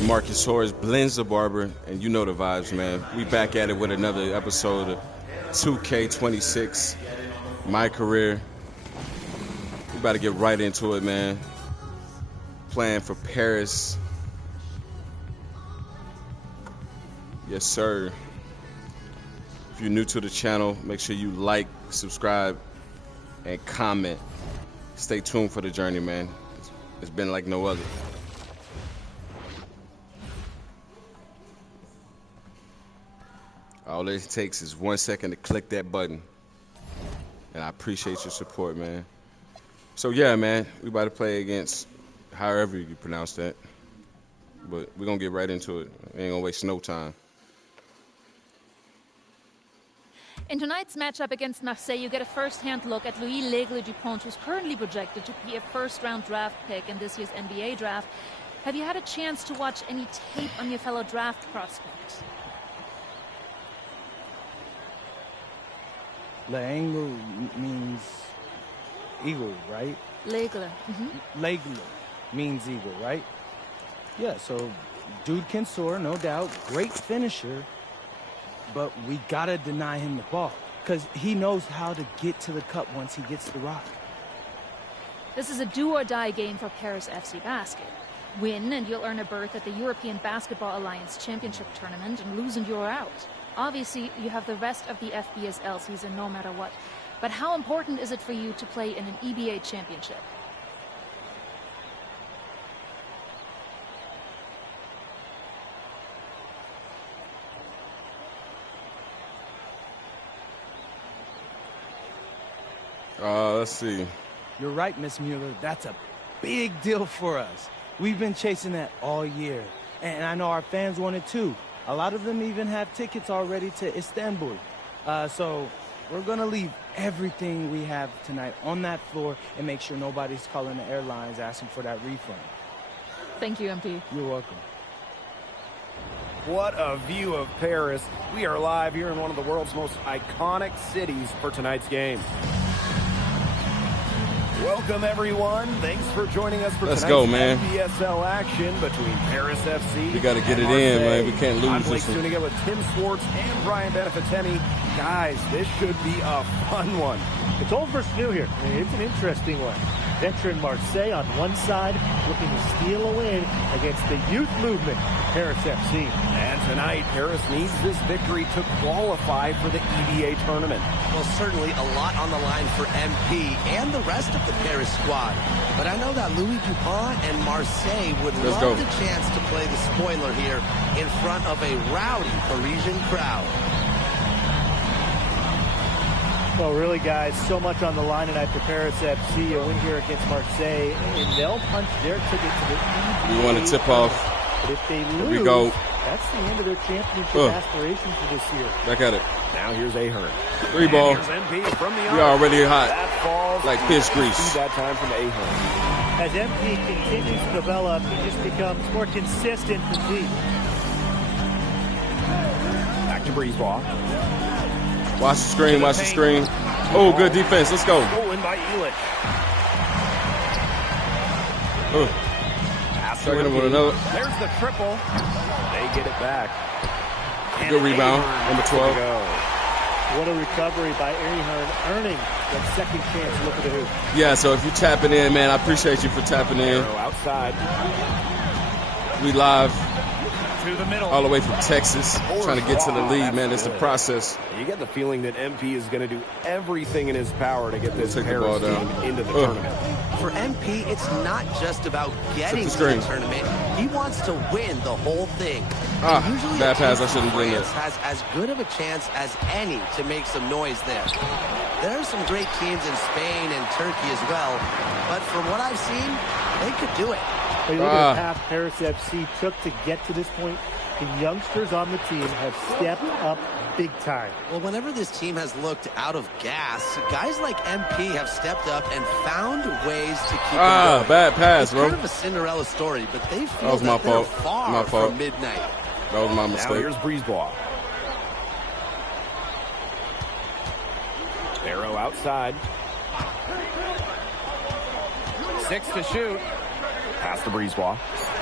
boy Marcus Horace, Blends the Barber, and you know the vibes, man. We back at it with another episode of 2K26, My Career. We about to get right into it, man. Playing for Paris. Yes, sir. If you're new to the channel, make sure you like, subscribe, and comment. Stay tuned for the journey, man. It's been like no other. All it takes is 1 second to click that button. And I appreciate your support, man. So yeah, man, we about to play against however you pronounce that. But we're gonna get right into it. We ain't gonna waste no time. In tonight's matchup against Marseille, you get a first-hand look at Louis L'Aigle Dupont, who's currently projected to be a first-round draft pick in this year's NBA draft. Have you had a chance to watch any tape on your fellow draft prospect? L'Aigle means eagle, right? L'Aigle. L'Aigle means eagle, right? Yeah, so dude can soar, no doubt. Great finisher. But we gotta deny him the ball, because he knows how to get to the cup once he gets the rock. This is a do-or-die game for Paris FC Basket. Win and you'll earn a berth at the European Basketball Alliance Championship Tournament, and lose and you're out. Obviously, you have the rest of the FBSL season no matter what. But how important is it for you to play in an EBA championship? Let's see. You're right, Miss Mueller. That's a big deal for us. We've been chasing that all year. And I know our fans want it too. A lot of them even have tickets already to Istanbul. So we're going to leave everything we have tonight on that floor and make sure nobody's calling the airlines asking for that refund. Thank you, MP. You're welcome. What a view of Paris. We are live here in one of the world's most iconic cities for tonight's game. Welcome, everyone. Thanks for joining us for tonight's NBSL action between Paris FC. We got to get it in, man. We can't lose. I'm Blake Zuniga with Tim Swartz and Brian Benefitemi. Guys, this should be a fun one. It's old versus new here. It's an interesting one. Veteran Marseille on one side, looking to steal a win against the youth movement, Paris FC. And tonight, Paris needs this victory to qualify for the EBA tournament. Well, certainly a lot on the line for MP and the rest of the Paris squad. But I know that Louis Dupont and Marseille would love the chance to play the spoiler here in front of a rowdy Parisian crowd. Well, really, guys, so much on the line tonight for Paris FC. A win here against Marseille, and they'll punch their ticket to the EBA. We want to tip off. But if they lose, we go. That's the end of their championship aspirations for this year. Back at it. Now here's Ahern. Three ball. MP from the we already hot. That falls like fish grease. See that time from Ahern. As MP continues to develop, he just becomes more consistent from deep. Back to Breezeball. Watch the screen, watch the screen. Oh, good defense. Let's go. Stolen by Elich. Second him with another. There's the triple. They get it back. Good rebound. Number 12. What a recovery by Ahern, earning that second chance. Look at the hoop. Yeah, so if you're tapping in, man, I appreciate you for tapping in. Outside. We live. To the middle. All the way from Texas, trying to get to the lead, man. It's the process. You get the feeling that MP is going to do everything in his power to get this Paris team into the tournament. For MP, it's not just about getting to the tournament. He wants to win the whole thing. Usually bad pass. I shouldn't bring it. has as good of a chance as any to make some noise there. There are some great teams in Spain and Turkey as well, but from what I've seen, they could do it. But you look at the path Paris FC took to get to this point. The youngsters on the team have stepped up big time. Well, whenever this team has looked out of gas, guys like MP have stepped up and found ways to keep them going. Bad pass, it's bro. Kind of a Cinderella story, but they feel that was they're far from midnight. That was my mistake. Now here's Breezeball. Arrow outside. 6 to shoot. Pass the Breezeball.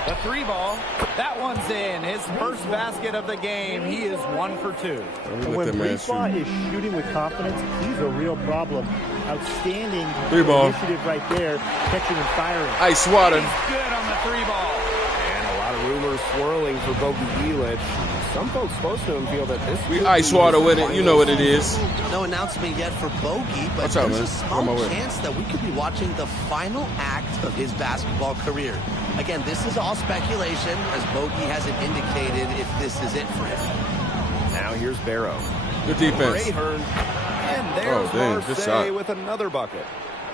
The 3-ball. That one's in. His first basket of the game. He is 1 for 2. When Breesbaugh is shooting with confidence, he's a real problem. Outstanding 3-ball initiative right there, catching and firing. Ice water. He's good on the 3-ball. And a lot of rumors swirling for Bogey Elich. Some folks close to him feel that this... We ice water with it. You know what it is. No announcement yet for Bogey, but What's up, there's man? a small chance that we could be watching the final act of his basketball career. Again, this is all speculation, as Bogey hasn't indicated if this is it for him. Now here's Barrow. Good defense. Rayhern. And there's Marseille with another bucket.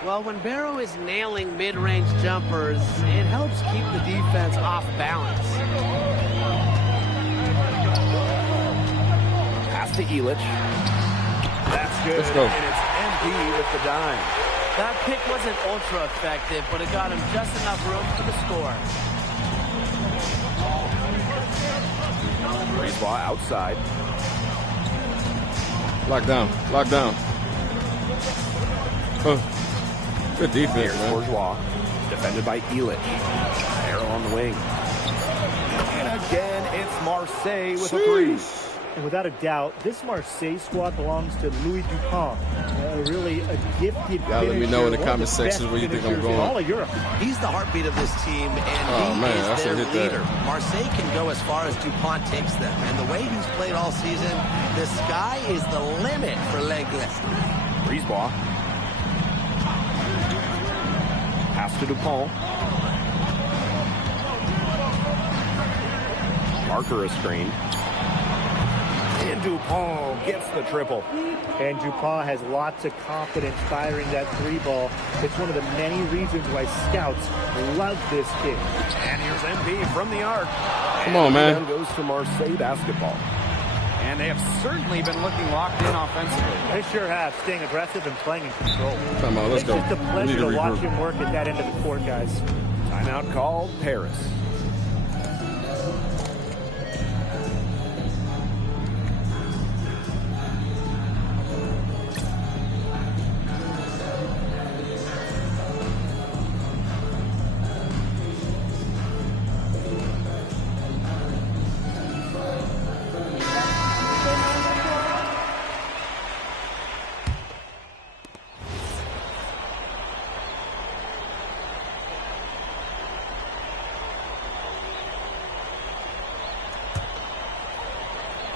Well, when Barrow is nailing mid-range jumpers, it helps keep the defense off balance. Pass to Elich. That's good. Let's go. And it's MP with the dime. That pick wasn't ultra effective, but it got him just enough room for the score. Breesbaugh outside. Lock down. Lock down. Good defense, Here's man. Bourgeois. Defended by Elich. Arrow on the wing. And again, it's Marseille with a 3. And without a doubt, this Marseille squad belongs to Louis Dupont. Really a gifted Y'all let me know in the comment sections where you think I'm going. All of Europe. He's the heartbeat of this team, and he is their leader. Marseille can go as far as Dupont takes them, and the way he's played all season, the sky is the limit for L'Aigle. Breesbaugh. Pass to Dupont. Marker a screen. And Dupont gets the triple. And Dupont has lots of confidence firing that 3-ball. It's one of the many reasons why scouts love this kid. And here's MP from the arc. Come on, man. Goes to Marseille basketball. And they have certainly been looking locked in offensively. They sure have, staying aggressive and playing in control. Come on, let's go. It's just a pleasure to watch him work at that end of the court, guys. Timeout called, Paris.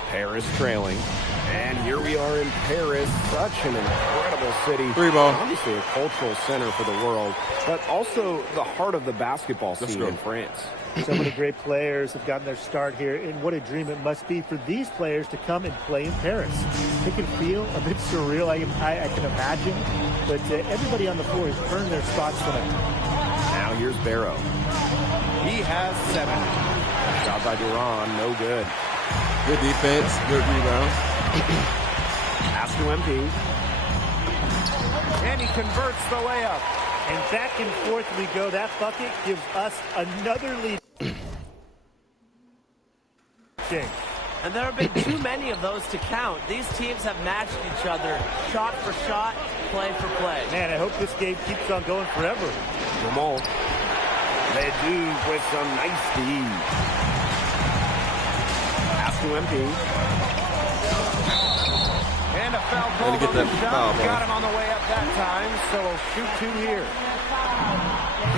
Paris trailing. And here we are in Paris, such an incredible city. 3-ball. Obviously a cultural center for the world, but also the heart of the basketball scene in France. So many great players have gotten their start here, and what a dream it must be for these players to come and play in Paris. It can feel a bit surreal, I can imagine, but everybody on the floor has earned their spots tonight. Now here's Barrow. He has 7. Shot by Duran, no good. Good defense, good rebound. Pass to MP. And he converts the layup. And back and forth we go. That bucket gives us another lead. And there have been too many of those to count. These teams have matched each other, shot for shot, play for play. Man, I hope this game keeps on going forever. Jamal. Ledoux with some nice speed. Pass to MP. And a foul call on the shot. Got him on the way up that time, so we'll shoot 2 here.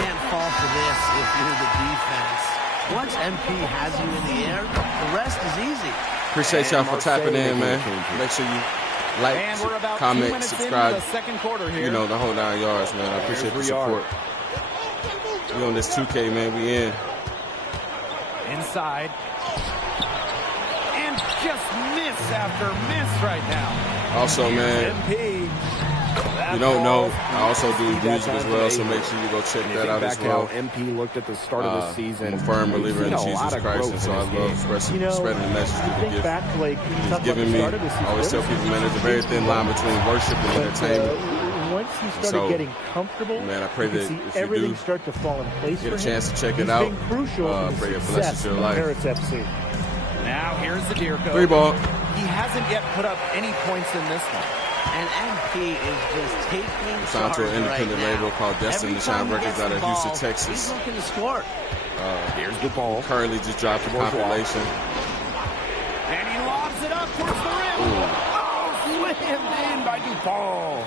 Can't fall for this if you're the defense. Once MP has you in the air, the rest is easy. Appreciate y'all for tapping in, man. Make sure you like, comment, subscribe. The second quarter here. You know, the whole 9 yards, man. I appreciate the support. We on this 2K, man. We in. Inside. And just miss after miss right now. Also, man, you don't know, I also do music as well, so make sure you go check that out as well. MP looked at the start of the season. I'm a firm believer in Jesus Christ, and so I love spreading the message through the gift He's given me. I always tell people, man, there's a very thin line between worship and entertainment. Once he started getting comfortable, man, I pray that see if everything you do start to fall in place get for a chance him. to check it He's out, been crucial I pray it blesses your life. Paris FC. Now here's the Deerco. 3-ball. He hasn't yet put up any points in this one. And MP is just taking Signed to an independent label called Destiny Shine Records out of Houston, Texas. He's looking to score. Here's DuPont. Currently just dropped the compilation. And he lobs it up towards the rim. Oh, slammed in by DuPont.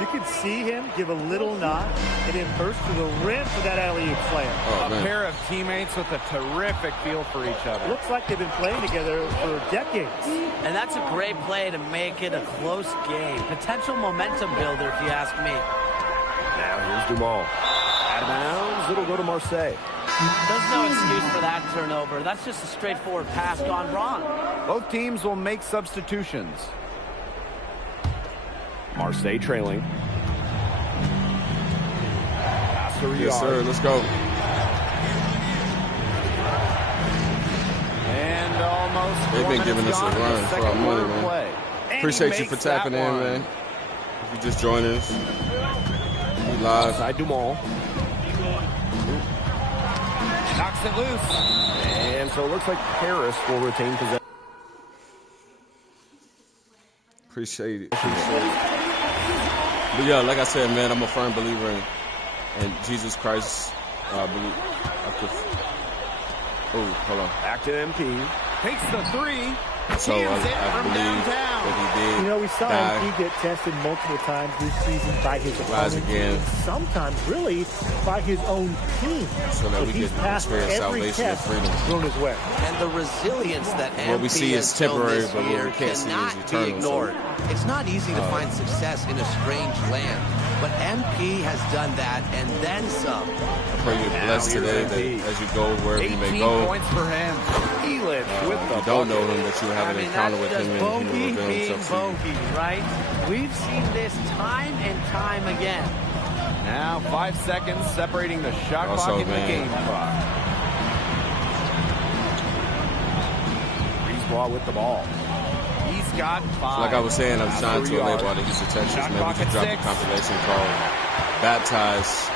You could see him give a little nod and then burst to the rim for that alley-oop slam. A pair of teammates with a terrific feel for each other. Looks like they've been playing together for decades. And that's a great play to make it a close game. Potential momentum builder, if you ask me. Now here's Dumas. Out of bounds, it'll go to Marseille. There's no excuse for that turnover. That's just a straightforward pass gone wrong. Both teams will make substitutions. Marseille trailing. Yes, sir. Let's go. And almost they've been giving us a run for our money, man. Play. Appreciate you for tapping in, man. If you just joined us, we live. Outside Dumont. Knocks it loose. And so it looks like Paris will retain possession. Appreciate it. But yeah, like I said, man, I'm a firm believer in Jesus Christ. Hold on. Back to MP. Takes the three. So I believe that he did. You know, we saw MP get tested multiple times this season by his opponent, and sometimes really by his own team. So that we can experience salvation and freedom thrown his way. And the resilience that MP what we see is temporary, but what we can't see is eternal. So. It's not easy to find success in a strange land, but MP has done that and then some. I pray you're blessed today that as you go wherever you may go. 18 points for him. Elitch with the you don't know him, that you have an encounter with him and he will reveal himself to you. Right? We've seen this time and time again. Now 5 seconds separating the shot clock and the game clock. Brisebois with the ball. He's got 5. Like I was saying, I'm signed to a label out of Houston, Texas. Man, we just dropped a compilation called Baptized.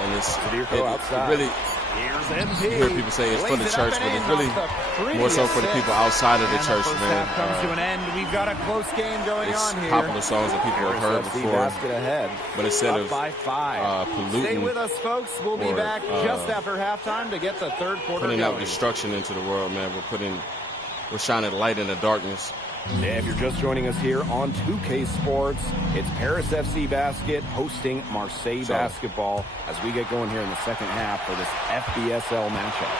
And it's really, you hear people say it's for the church, but it's really more so for the people outside of the church, man. Comes to an end. We've got a close game going on here. It's popular songs that people have heard before, but instead of polluting, stay with us, folks. We'll be back just after halftime to get the third quarter putting going. out destruction into the world, man. We're shining light in the darkness. If you're just joining us here on 2K Sports, it's Paris FC Basket hosting Marseille basketball as we get going here in the second half for this FBSL matchup.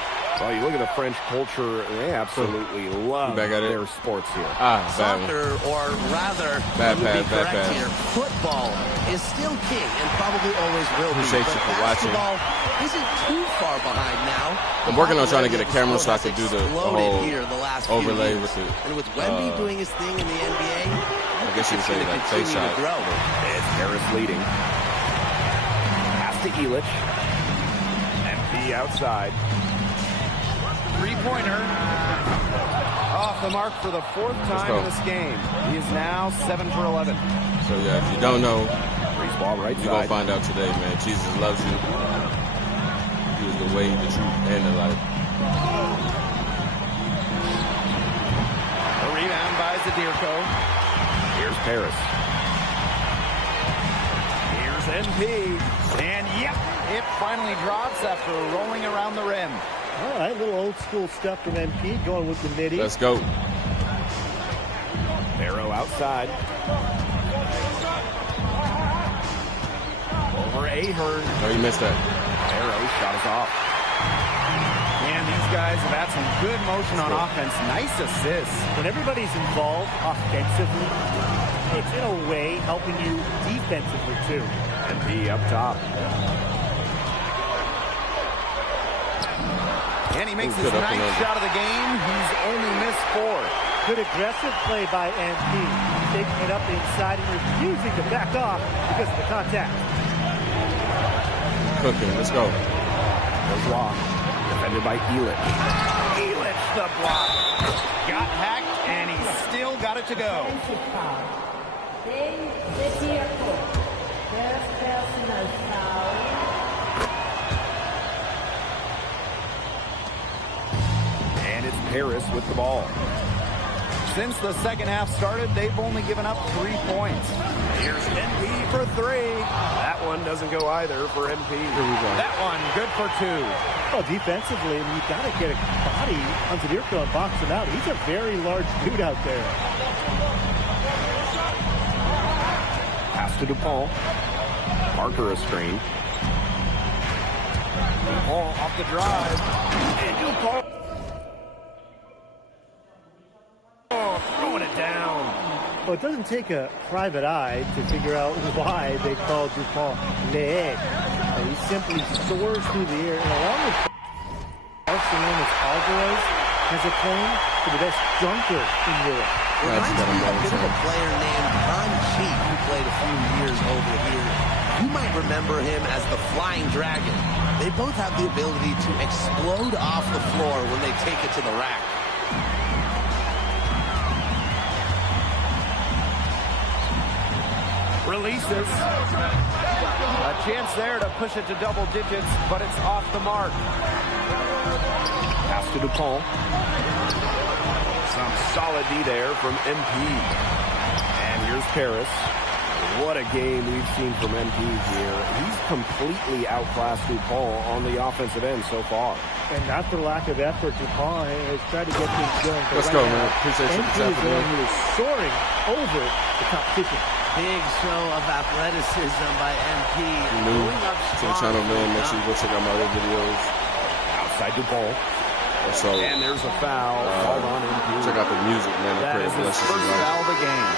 Well, you look at the French culture, they absolutely love their sports here. Soccer, or rather, bad pass here, football is still king and probably always will be. Appreciate you for watching. Basketball isn't too far behind now. I'm working on trying to get a camera so I can do the whole overlay with it. And with Wemby doing his thing in the NBA, I guess you could say like face shot. It's Paris leading. Pass to Elitch. MP outside. Three-pointer. Off the mark for the 4th time in this game. He is now 7 for 11. So yeah, if you don't know, ball right you're going to find out today, man. Jesus loves you. He is the way, the truth, and the life. A rebound by Zadirko. Here's Paris. Here's MP. And yep, it finally drops after rolling around the rim. All right, little old school stuff from MP, going with the midi. Let's go. Barrow outside. Over Ahern. Oh, you missed that. Barrow shot us off. And these guys have had some good motion on offense. Nice assists. When everybody's involved offensively, it's in a way helping you defensively too. MP up top. And he makes his 9th shot of the game. He's only missed 4. Good aggressive play by MP. Taking it up inside and refusing to back off because of the contact. Cooking, let's go. Bourgeois, defended by Elitch. Elitch the block. Got hacked, and he still got it to go. And it's Paris with the ball. Since the second half started, they've only given up 3 points. Here's MP for 3. That one doesn't go either for MP. That one good for 2. Well, defensively, I mean, you got to get a body onto the Yurko and box him out. He's a very large dude out there. Pass to DuPont. Parker a screen. DuPont off the drive. And DuPont. Throwing it down. Well, it doesn't take a private eye to figure out why they call DuPont Le. He simply soars through the air, and along with Barcelona's Alvarez, has a claim for the best junker in Europe. Reminds me a bit of a player named Han Chi, who played a few years over here. You might remember him as the Flying Dragon. They both have the ability to explode off the floor when they take it to the rack. Releases. A chance there to push it to double digits, but it's off the mark. Pass to DuPont. Some solid D there from MP. And here's Paris. What a game we've seen from MP here. He's completely outclassed DuPont on the offensive end so far. And not for lack of effort, DuPont has tried to get things going. Let's go, man. Appreciate you. MP is the one who is soaring over the competition. Big show of athleticism by MP. New to the channel, man. Make sure you go check out my other videos. Outside DuPont. So, and there's a foul. Called on MP. Check out the music, man. I pray it blesses your life. Foul of the game.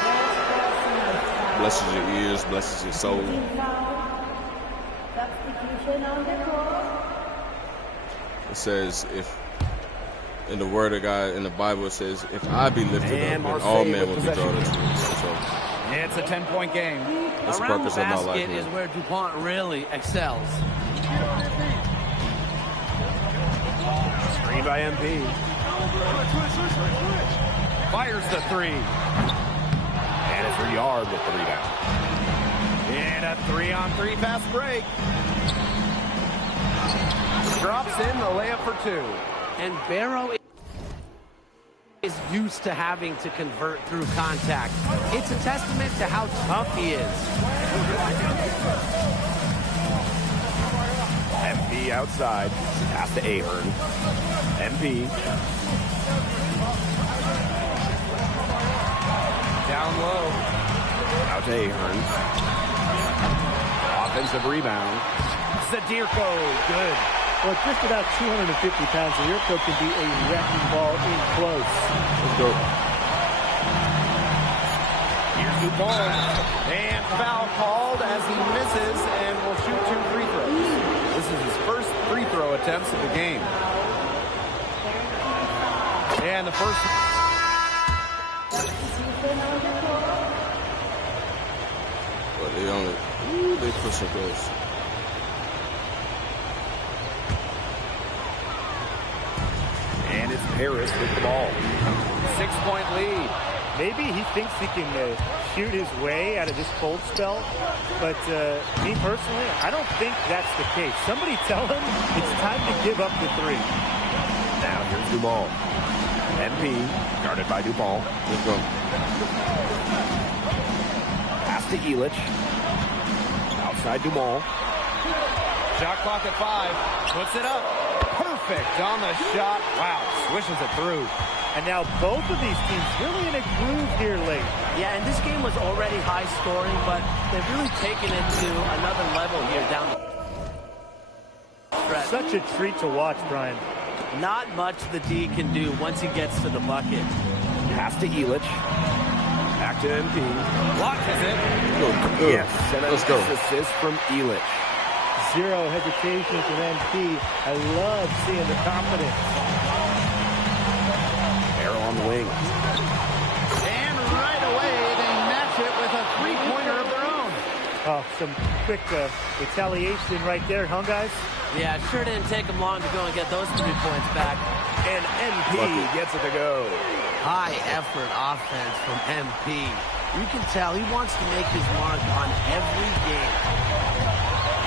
Blesses your ears, blesses your soul. It says, if in the word of God, in the Bible, it says, if I be lifted up, then all men will be drawn into it. So, it's a 10-point game. That's the Around purpose the of my life. basket is where DuPont really excels. Screen by MP. Fires the 3. And it's Riyard with the rebound. And a 3-on-3 fast break. Drops in the layup for 2. And Barrow is used to having to convert through contact. It's a testament to how tough he is. MP outside. Pass to Ahern. MP. Down low. Out to Ahern. Offensive rebound. Zadirko, good. Well, just about 250 pounds, the Yurko can be a wrecking ball in close. Let's go. Here's DuPont. And foul called as he misses and will shoot 2 free throws. This is his first free throw attempts of the game. And the first... But they push it close. And it's Paris with the ball. 6-point lead. Maybe he thinks he can shoot his way out of this cold spell, but me personally, I don't think that's the case. Somebody tell him it's time to give up the 3. Now here's Dumont. MP, guarded by DuPont. Let's go. Pass to Elich. Outside Dumont. Shot clock at 5. Puts it up. Perfect on the shot. Wow, swishes it through. And now both of these teams really in a groove here late. Yeah, and this game was already high scoring, but they've really taken it to another level here down the stretch. Such a treat to watch, Brian. Not much the D can do once he gets to the bucket. Pass to Elich. Back to MP. Launches it. Yes, and a Let's go. assist from Elich. Zero hesitation from MP. I love seeing the confidence. Arrow on the wing. And right away, they match it with a 3-pointer of their own. Oh, some quick retaliation right there, huh, guys? Yeah, it sure didn't take him long to go and get those 3 points back. And MP gets it to go. High effort offense from MP. You can tell he wants to make his mark on every game.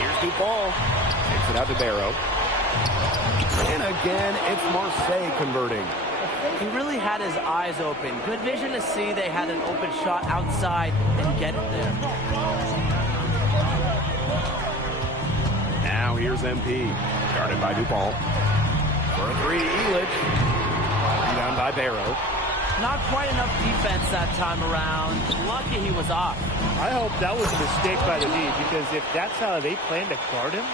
Here's DuPont. Takes it out to Barrow. And again, it's Marseille converting. He really had his eyes open. Good vision to see they had an open shot outside and get it there. Now here's MP. Guarded by Dupont. For a three, Illich. Down by Barrow. Not quite enough defense that time around. Lucky he was off. I hope that was a mistake by the D, because if that's how they plan to guard him,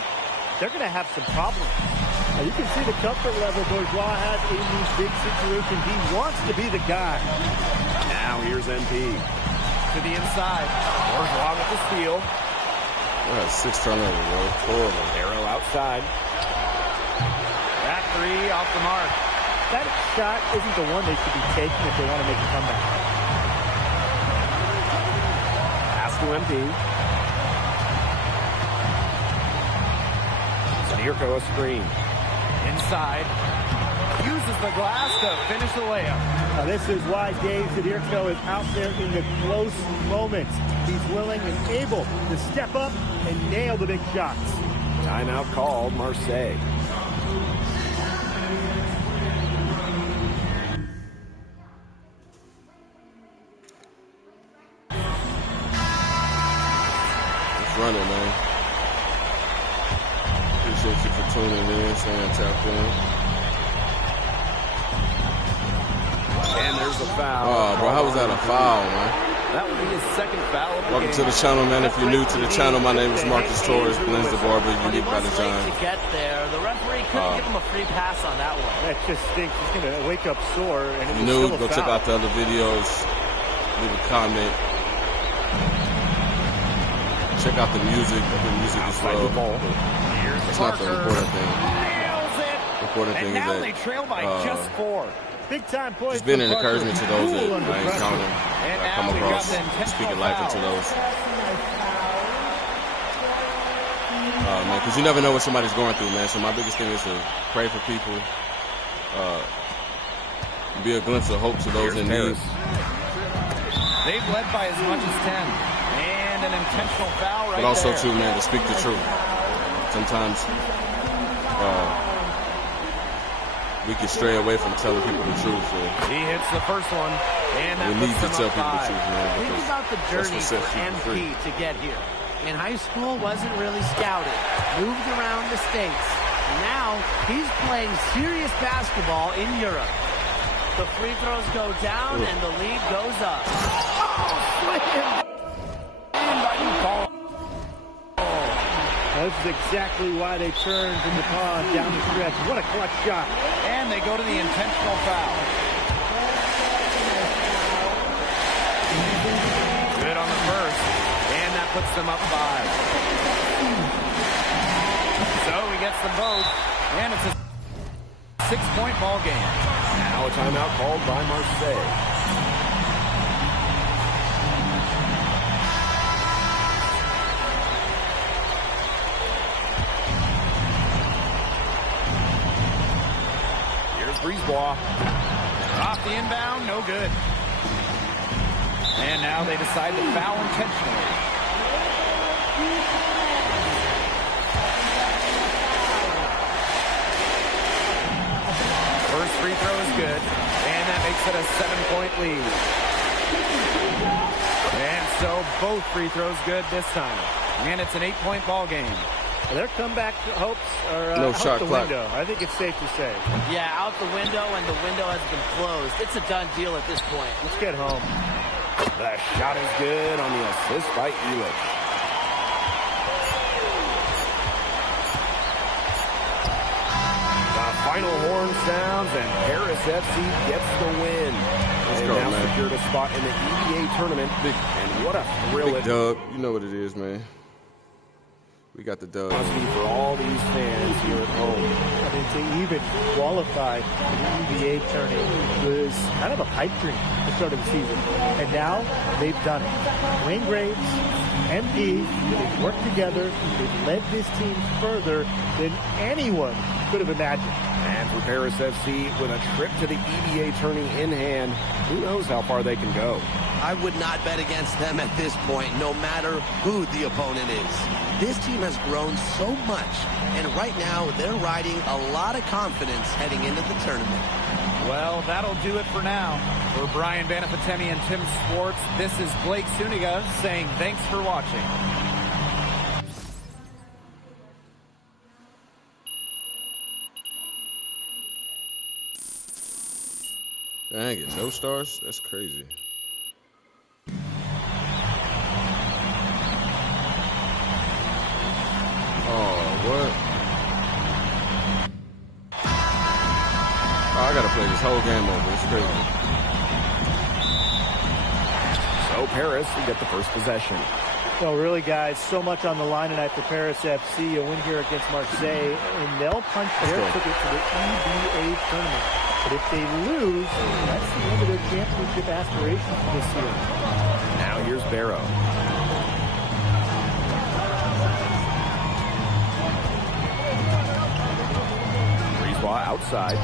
they're going to have some problems. Now you can see the comfort level Bourgeois has in these big situations. He wants to be the guy. Now here's MP. To the inside. Bourgeois with the steal. We're at 6 turnovers, bro. Horrible. Barrow outside. That three off the mark. That shot isn't the one they should be taking if they want to make a comeback. Pass to MP. Zadirko a screen. Inside. Uses the glass to finish the layup. Now this is why Dave Zadirko is out there in the close moments. He's willing and able to step up and nail the big shots. Timeout called, Marseille. Running, man. Appreciate you for tuning in, staying tapped in. And there's a foul. Oh, bro, how was that a foul, man? That would be his second foul of the Welcome game. to the channel, man. If you're new to the channel, my name is Marcus Torres, Blends the Barber, Unique by Design. To get there, the referee couldn't give him a free pass on that one. That just stinks. He's going to wake up sore. And If you're new, go check out the other videos. Leave a comment. Check out the music. The music as well. That's not the important thing. The important thing is that they trail by just 4. Big time points. It's been an encouragement to those that I encounter, I come across, speaking life into those. Man, because you never know what somebody's going through, man. So my biggest thing is to pray for people, be a glimpse of hope to those in need. They've led by as much as 10. And an intentional foul right But also, there. too, man, to speak the truth. Sometimes we can stray away from telling people the truth. He hits the first one, and that we need to puts tell them people up the 5. truth, man. Think because about the that's journey what for sets people free. MP to get here. In high school, wasn't really scouted. Moved around the States. Now, he's playing serious basketball in Europe. The free throws go down, and the lead goes up. This is exactly why they turned from the pond down the stretch. What a clutch shot. And they go to the intentional foul. Good on the first. And that puts them up 5. So he gets them both. And it's a 6-point ball game. Now a timeout called by Marseille. Brisebois. Off the inbound, no good. And now they decide to foul intentionally. First free throw is good, and that makes it a 7-point lead. And so both free throws good this time. And it's an 8-point ball game. Their comeback hopes are no out shot the clock. window. I think it's safe to say. Yeah, out the window, and the window has been closed. It's a done deal at this point. Let's get home. The shot is good on the assist by Illich. The final horn sounds, and Paris FC gets the win. They go, now man. secured a spot in the EVA tournament. And what a thrill Big dub. You know what it is, man. We got the dub. must be for all these fans here at home. I mean, to even qualify for the EVA tournament was kind of a pipe dream at the start of the season. And now they've done it. Wayne Graves, MP, they've worked together. They've led this team further than anyone could have imagined. And for Paris FC, with a trip to the EVA tourney in hand, who knows how far they can go. I would not bet against them at this point, no matter who the opponent is. This team has grown so much, and right now they're riding a lot of confidence heading into the tournament. Well, that'll do it for now. For Brian Banafiteni and Tim Swartz, this is Blake Suniga saying thanks for watching. Dang it, no stars? That's crazy. Oh, what? Oh, I gotta play this whole game over. It's crazy. So Paris will get the first possession. Well, really, guys, so much on the line tonight for Paris FC. A win here against Marseille, and they'll punch their ticket to the EBA tournament. But if they lose, that's the end of their championship aspirations this year. Now here's Barrow. Brisebois outside.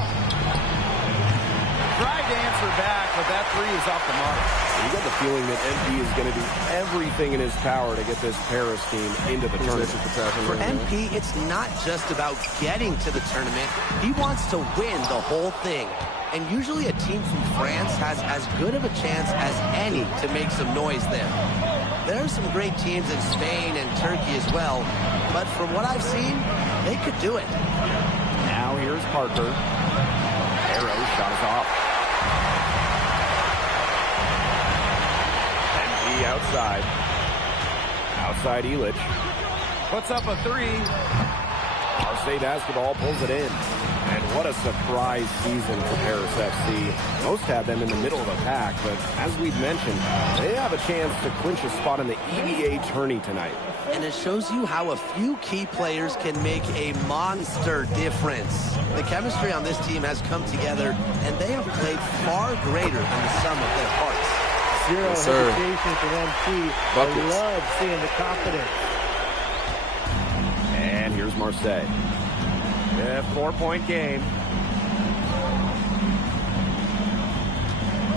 Tried to answer back, but that three is off the mark. You got the feeling that MP is going to do everything in his power to get this Paris team into the tournament. For MP, it's not just about getting to the tournament. He wants to win the whole thing. And usually a team from France has as good of a chance as any to make some noise there. There are some great teams in Spain and Turkey as well, but from what I've seen, they could do it. Now here's Parker. Arrow shot is off. MP outside. Outside Illich. Puts up a three. Marseille basketball pulls it in. And what a surprise season for Paris FC. Most have them in the middle of the pack, but as we've mentioned, they have a chance to clinch a spot in the EBA tourney tonight. And it shows you how a few key players can make a monster difference. The chemistry on this team has come together, and they have played far greater than the sum of their parts. Zero hesitation for MP. I love seeing the confidence. And here's Marseille. Yeah, 4-point game.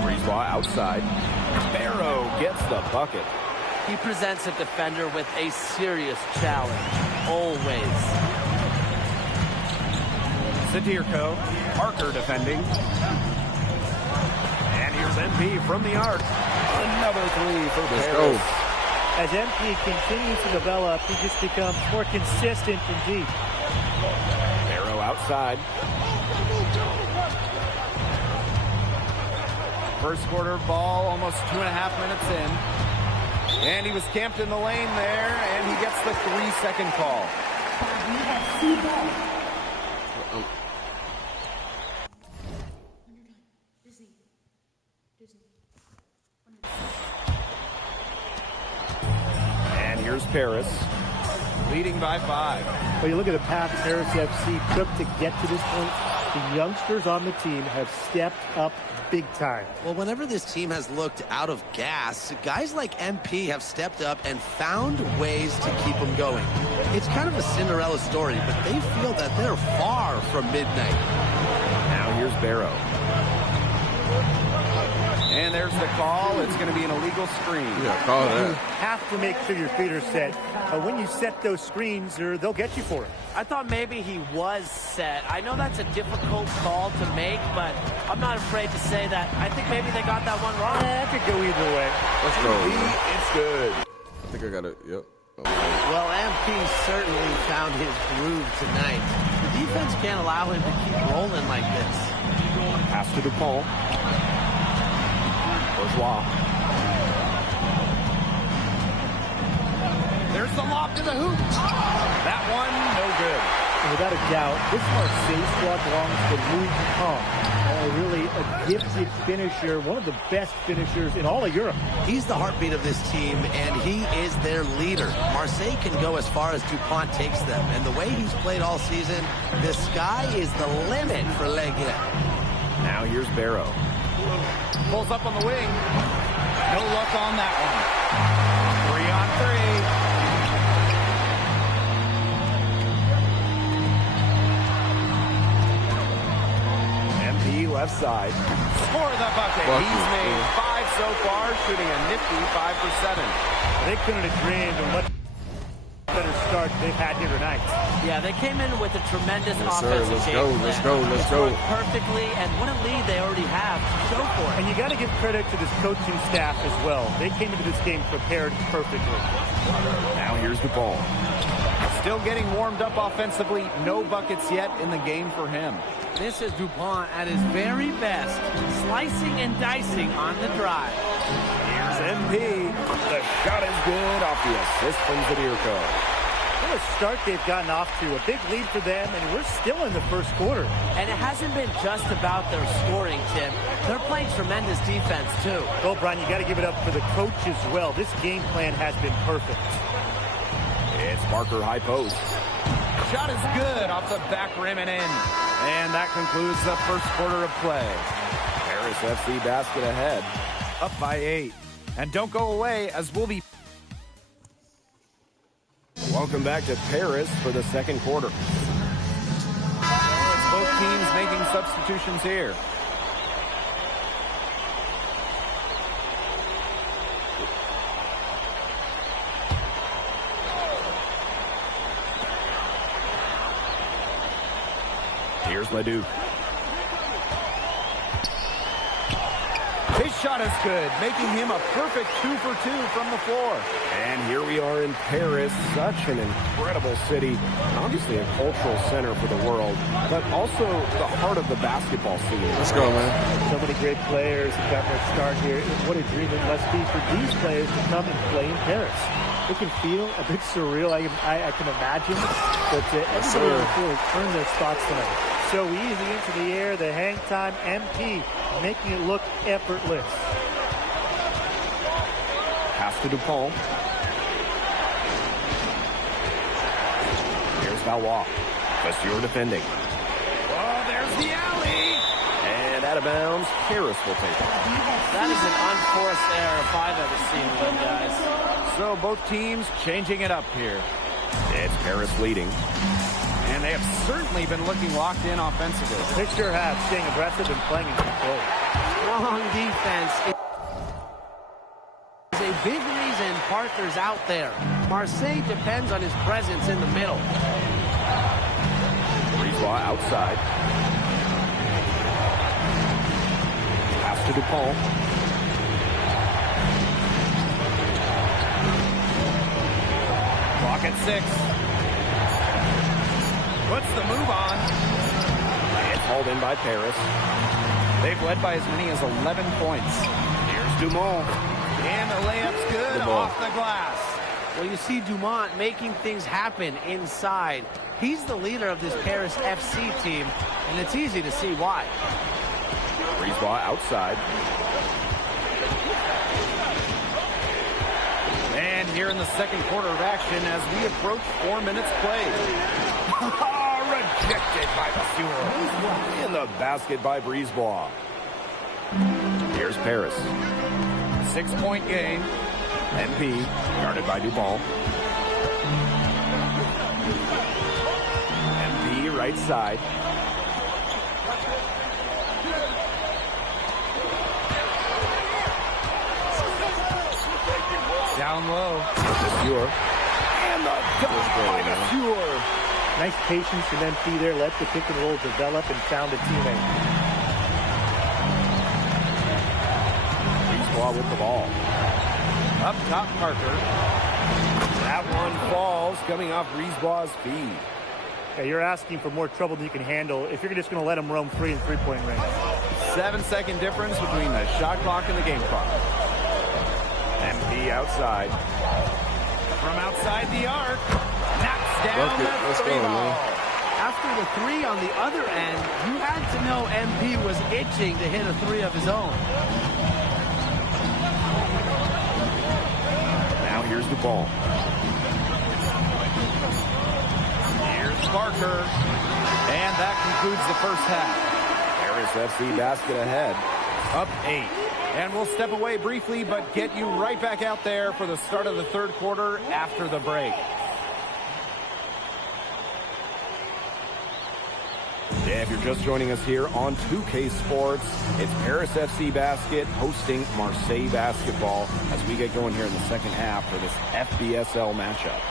Brisebois outside. Barrow gets the bucket. He presents a defender with a serious challenge, always. Sadirko, Parker defending. And here's MP from the arc. Another three for Paris. As MP continues to develop, he just becomes more consistent and deep. Barrow outside. First quarter ball, almost 2.5 minutes in. And he was camped in the lane there, and he gets the 3-second call. And here's Paris. Leading by 5. Well, you look at the path Paris FC took to get to this point. The youngsters on the team have stepped up big time. Well, whenever this team has looked out of gas, guys like MP have stepped up and found ways to keep them going. It's kind of a Cinderella story, but they feel that they're far from midnight. Now here's Barrow. And there's the call. It's going to be an illegal screen. Yeah, call that. You have to make sure your feet are set. When you set those screens, they'll get you for it. I thought maybe he was set. I know that's a difficult call to make, but I'm not afraid to say that I think maybe they got that one wrong. That could go either way. Let's go. It's good. I think I got it. Yep. Okay. Well, MP certainly found his groove tonight. The defense can't allow him to keep rolling like this. Pass to Dupont. Bourgeois. There's the lob to the hoop. That one, no good. And without a doubt, this Marseille squad belongs to Louis Dupont. Really a gifted finisher, one of the best finishers in all of Europe. He's the heartbeat of this team, and he is their leader. Marseille can go as far as Dupont takes them, and the way he's played all season, the sky is the limit for Legia. Now here's Barrow. Pulls up on the wing. No luck on that one. 3 on 3. Left side. For the bucket. He's made 5 so far, shooting a nifty 5 for 7. They couldn't have dreamed of much better start they've had here tonight. Yeah, they came in with a tremendous offensive game. Let's go. Perfectly, and what a lead they already have to go for it. And you got to give credit to this coaching staff as well. They came into this game prepared perfectly. Now here's the ball. Still getting warmed up offensively. No buckets yet in the game for him. This is DuPont at his very best, slicing and dicing on the drive. Here's MP. The shot is good off the assist from Zadirko. What a start they've gotten off to. A big lead for them, and we're still in the first quarter. And it hasn't been just about their scoring, Tim. They're playing tremendous defense, too. Well, Brian, you got to give it up for the coach as well. This game plan has been perfect. It's Parker high post. Shot is good off the back rim and in. And that concludes the first quarter of play. Paris FC basket ahead. Up by 8. And don't go away as we'll be... Welcome back to Paris for the second quarter. It's both teams making substitutions here. Here's Leduc. His shot is good, making him a perfect 2 for 2 from the floor. And here we are in Paris, such an incredible city. Obviously a cultural center for the world, but also the heart of the basketball scene. Let's go, man. So many great players have gotten their start here. What a dream it must be for these players to come and play in Paris. It can feel a bit surreal, I can imagine, but everybody on the floor has earned their spots tonight. So easy into the air, the hang time, MP making it look effortless. Pass to DuPont. Here's Valois. Vasseur defending. Oh, there's the alley. And out of bounds, Paris will take it. That is an unforced error if I've ever seen one, guys. So both teams changing it up here. It's Paris leading. And they have certainly been looking locked in offensively. They sure have, staying aggressive and playing in control. Strong defense is a big reason Parker's out there. Marseille depends on his presence in the middle. Brisebois outside. Pass to DuPont. Clock at 6. Puts the move on. It's hauled in by Paris. They've led by as many as 11 points. Here's Dumont. And the layup's good off the glass. Well, you see Dumont making things happen inside. He's the leader of this Paris FC team, and it's easy to see why. Brisebois outside. And here in the second quarter of action as we approach 4 minutes played. Rejected by Vasseur. In the basket by Brisebois. Here's Paris. 6-point game. MP guarded by DuPont. MP right side. Down low. Vasseur. And the dunk by Vasseur. Nice patience from MP there. Let the pick and roll develop and found a teammate. Brisebois with the ball. Up top, Parker. That one falls, coming off Brisebois' feed. Yeah, you're asking for more trouble than you can handle if you're just going to let them roam free in three-point range. 7-second difference between the shot clock and the game clock. MP outside. From outside the arc. Knocks down the three ball. After the three on the other end, you had to know MP was itching to hit a three of his own. Now here's the ball. Here's Parker. And that concludes the first half. Paris FC basket ahead. Up 8. And we'll step away briefly, but get you right back out there for the start of the third quarter after the break. Yeah, if you're just joining us here on 2K Sports, it's Paris FC Basket hosting Marseille Basketball as we get going here in the second half for this FBSL matchup.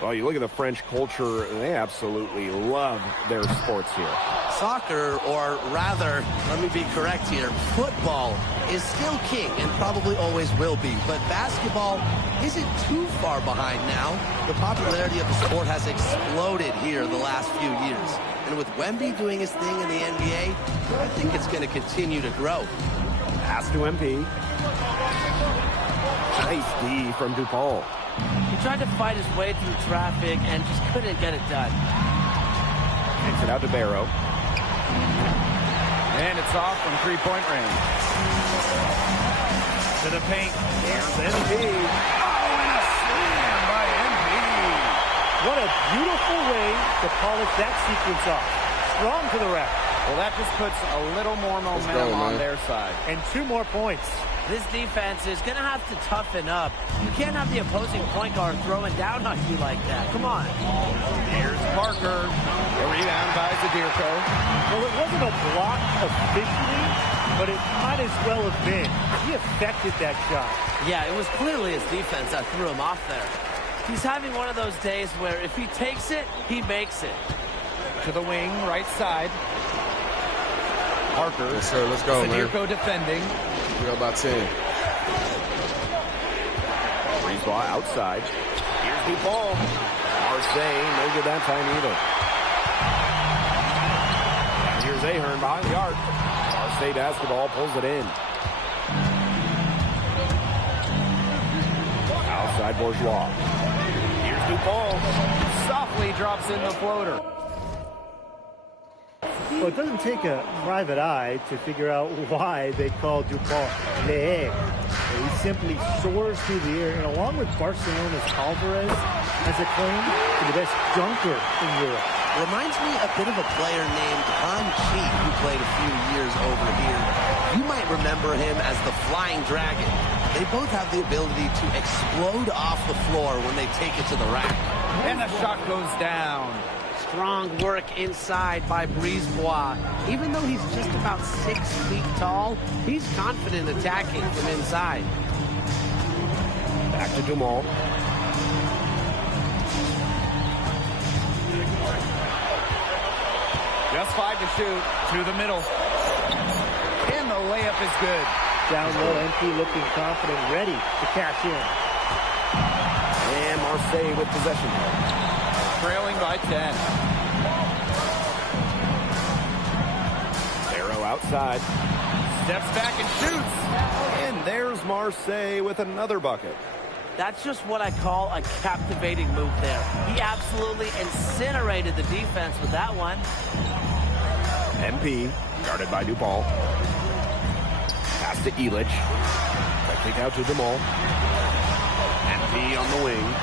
Well, you look at the French culture, they absolutely love their sports here. Soccer, or rather, let me be correct here, football is still king and probably always will be. But basketball isn't too far behind now. The popularity of the sport has exploded here the last few years. And with Wemby doing his thing in the NBA, I think it's going to continue to grow. Pass to MP. Nice D from DuPont. He tried to fight his way through traffic and just couldn't get it done. Takes it out to Barrow. And it's off from three-point range. To the paint. Here's MP. Oh, and a slam by MP. What a beautiful way to polish that sequence off. Strong to the rack. Well, that just puts a little more momentum on their side. And 2 more points. This defense is going to have to toughen up. You can't have the opposing point guard throwing down on you like that. Come on. Here's Parker. The rebound by Zadirko. Well, it wasn't a block officially, but it might as well have been. He affected that shot. Yeah, it was clearly his defense that threw him off there. He's having one of those days where if he takes it, he makes it. To the wing, right side. Parker. Yes, sir. Let's go, Zadirko man. defending. We got about 10. Breezeball outside. Here's DuPont. Marseille, no good that time either. And here's Ahern behind the arc. Marseille basketball pulls it in. Outside Bourgeois. Here's DuPont. Softly drops in the floater. Well, it doesn't take a private eye to figure out why they call DuPont Le Air. He simply soars through the air, and along with Barcelona's Alvarez, has a claim to the best dunker in Europe. Reminds me a bit of a player named Han Chi, who played a few years over here. You might remember him as the Flying Dragon. They both have the ability to explode off the floor when they take it to the rack. And the shot goes down. Strong work inside by Brisebois. Even though he's just about 6 feet tall, he's confident attacking from inside. Back to Dumont. Just 5 to shoot. To the middle. And the layup is good. Down low, MP looking confident, ready to cash in. And Marseille with possession. Trailing by 10. Barrow outside. Steps back and shoots. And there's Marseille with another bucket. That's just what I call a captivating move there. He absolutely incinerated the defense with that one. MP, guarded by DuPont. Pass to Elich. That kick out to Dumont. MP on the wing.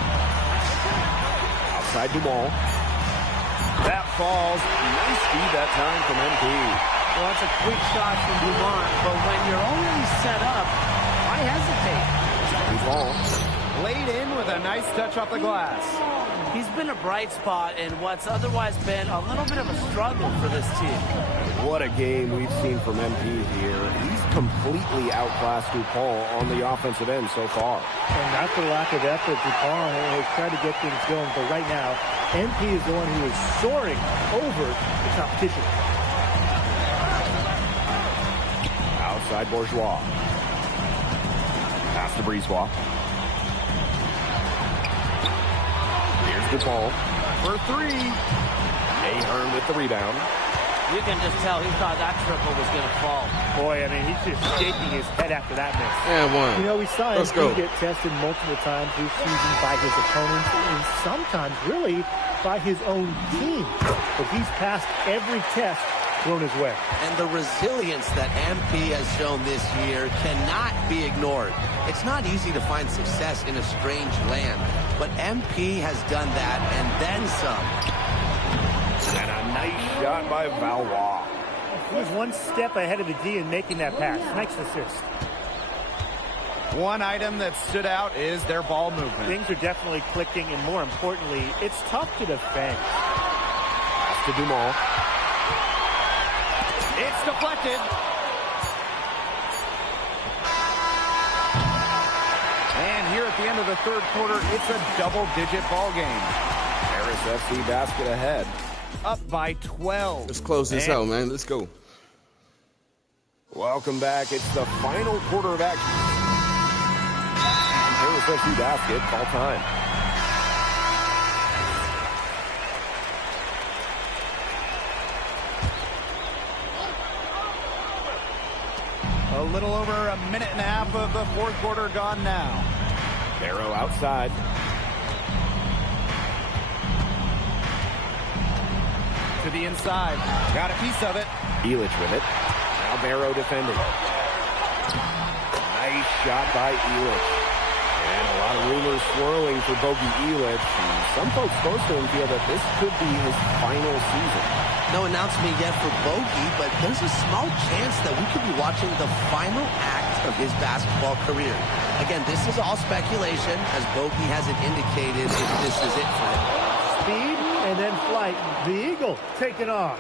Outside Dumont. That falls. Nice speed that time from MP. Well, it's a quick shot from Dumont, but when you're already set up, why hesitate? DuPont. Laid in with a nice touch off the glass. He's been a bright spot in what's otherwise been a little bit of a struggle for this team. What a game we've seen from MP here. He's completely outclassed DuPont on the offensive end so far. And not for lack of effort, DuPont has tried to get things going, but right now, MP is the one who is soaring over the competition. Outside Bourgeois. Pass to Brisebois. Here's DuPont for 3. Ahern with the rebound. You can just tell he thought that triple was going to fall. Boy, I mean, he's just shaking his head after that miss. And 1. You know, we saw Let's MP go. get tested multiple times this season by his opponents, and sometimes really by his own team. But he's passed every test thrown his way. And the resilience that MP has shown this year cannot be ignored. It's not easy to find success in a strange land, but MP has done that and then some. And a nice shot by Valois. He was one step ahead of the D in making that pass. Nice assist. One item that stood out is their ball movement. Things are definitely clicking, and more importantly, it's tough to defend. Pass to Dumont. It's deflected. And here at the end into the third quarter, it's a double-digit ball game. Paris FC Basket ahead. Up by 12. Let's close this out, man. Let's go. Welcome back. It's the final quarter of action. And Paris FC Basket, call time. A little over a minute and a half of the fourth quarter gone now. Barrow outside. To the inside. Got a piece of it. Elich with it. Now Barrow defending. Nice shot by Elich. And a lot of rumors swirling for Bogey Elich. And some folks close to him feel that this could be his final season. No announcement yet for Bogey, but there's a small chance that we could be watching the final act of his basketball career. Again, this is all speculation, as Bogey hasn't indicated if this is it for him. Speed and then flight. The Eagle taking off.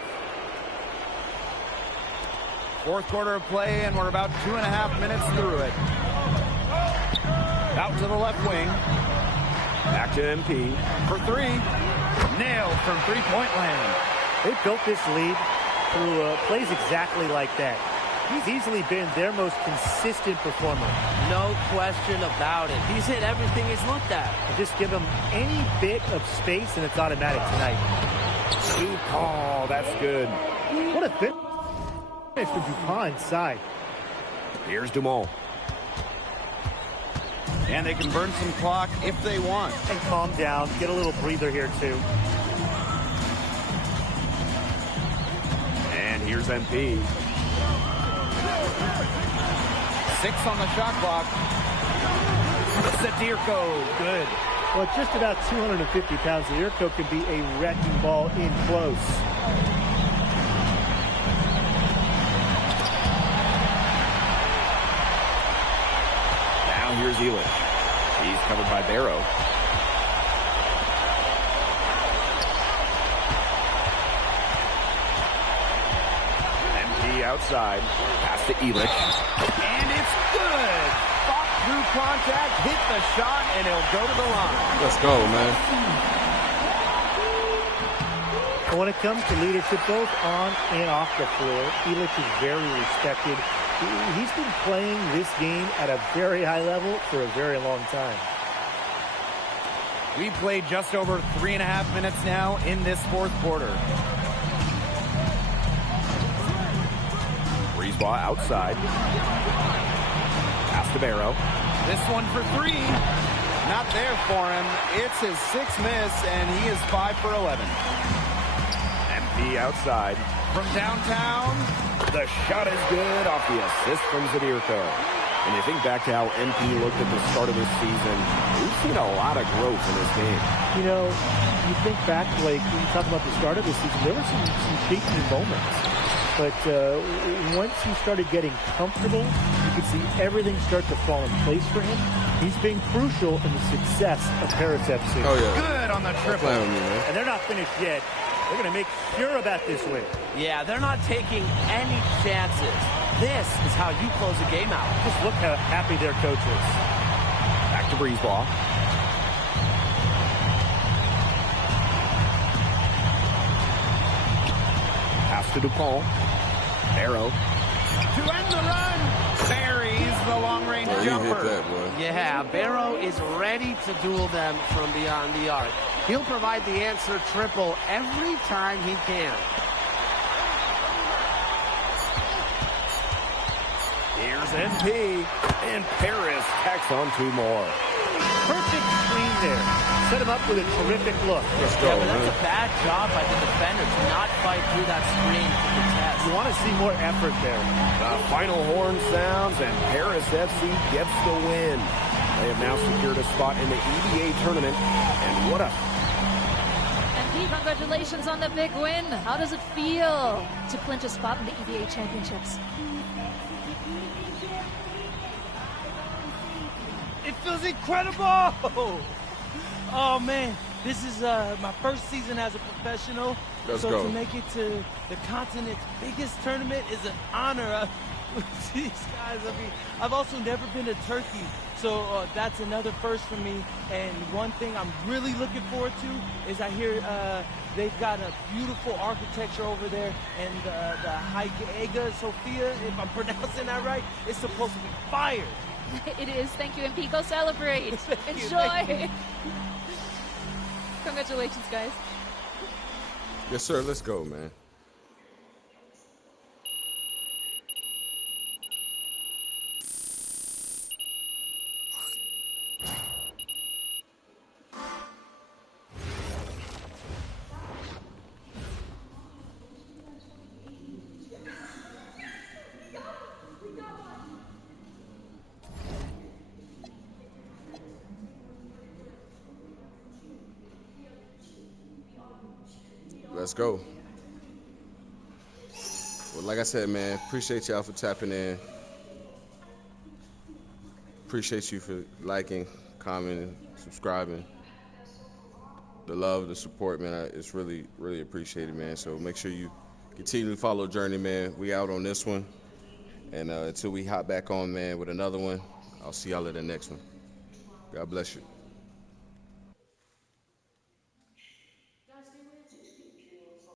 Fourth quarter of play, and we're about 2.5 minutes through it. Out to the left wing. Back to MP. For three. Nailed from three-point land. They built this lead through plays exactly like that. He's easily been their most consistent performer. No question about it. He's hit everything he's looked at. And just give him any bit of space, and it's automatic tonight. Oh, that's good. What a finish for DuPont inside. Here's Dumont. And they can burn some clock if they want. And calm down. Get a little breather here, too. And here's MP. 6 on the shot clock. Zadirko, good. Well, at just about 250 pounds, Zadirko can be a wrecking ball in close. Now here's Elich. He's covered by Barrow. MP outside. Pass to Elich. And it's good. Fought through contact, hit the shot, and he'll go to the line. Let's go, man. When it comes to leadership, both on and off the floor, Elich is very respected. He's been playing this game at a very high level for a very long time. We played just over 3.5 minutes now in this fourth quarter. Breezeball outside. Pass to Barrow. This one for three. Not there for him. It's his 6th miss, and he is 5 for 11. MP outside. From downtown. The shot is good off the assist from Zadirko. And you think back to how MP looked at the start of this season, we've seen a lot of growth in this game. You know, you think back, like, when you talk about the start of this season, there were some shaky moments. But once he started getting comfortable, you could see everything start to fall in place for him. He's been crucial in the success of Paris FC. Oh, yeah. Good on the triple. And they're not finished yet. They're going to make sure about this win. Yeah, they're not taking any chances. This is how you close a game out. Just look how happy their coach is. Back to Breezeball. Pass to DuPont. Barrow. To end the run. Buries the long-range jumper. You hit that, boy. Yeah, Barrow is ready to duel them from beyond the arc. He'll provide the answer triple every time he can. Here's MP. And Paris tacks on 2 more. Perfect screen there. Set him up with a terrific look. Let's go, Yeah, but man. that's a bad job by the defender to not fight through that screen to the test. You want to see more effort there. The final horn sounds, and Paris FC gets the win. They have now secured a spot in the EVA tournament. And what a... And Pete, congratulations on the big win. How does it feel to clinch a spot in the EVA Championships? It feels incredible! Oh, man. This is my first season as a professional. Let's so go. to make it to the continent's biggest tournament is an honor. These guys, I mean, I've also never been to Turkey, so that's another first for me. And one thing I'm really looking forward to is I hear they've got a beautiful architecture over there, and the Hagia Sophia, if I'm pronouncing that right, is supposed to be fire. It is. Thank you, MP. Go celebrate. Enjoy. Congratulations, guys. Yes, sir. Let's go, man. Let's go. Well, like I said, man, appreciate y'all for tapping in. Appreciate you for liking, commenting, subscribing. The love, the support, man, it's really, really appreciated, man. So make sure you continue to follow Journey, man. We out on this one. And until we hop back on, man, with another one, I'll see y'all at the next one. God bless you.